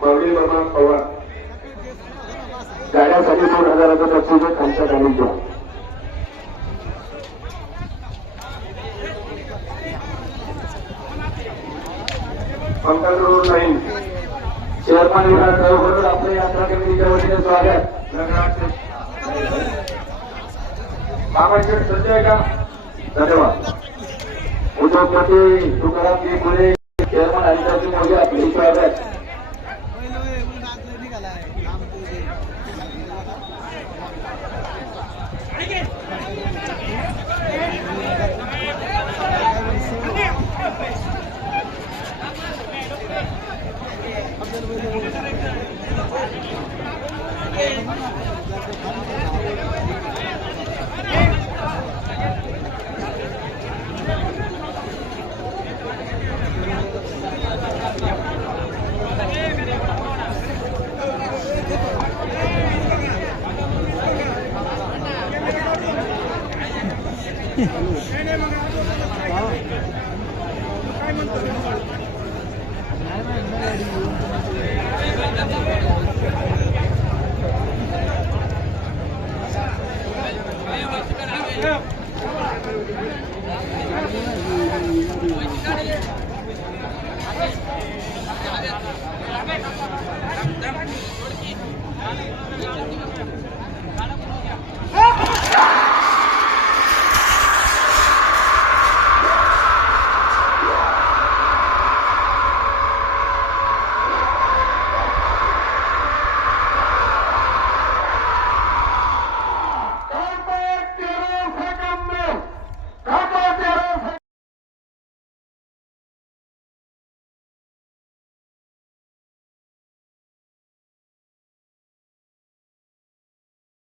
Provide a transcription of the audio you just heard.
माऊली बाबा पवार गाड्यासाठी 2000चं बक्षीस खालच्या खाली द्या. पंकज रोड लाईन चेअरमन विराट गावकर आपल्या यात्रा कमिटीच्या वतीने स्वागत. मामाचे संजय का धन्यवाद. उद्योगपती तुकाराम पुढे चेअरमन हरिदास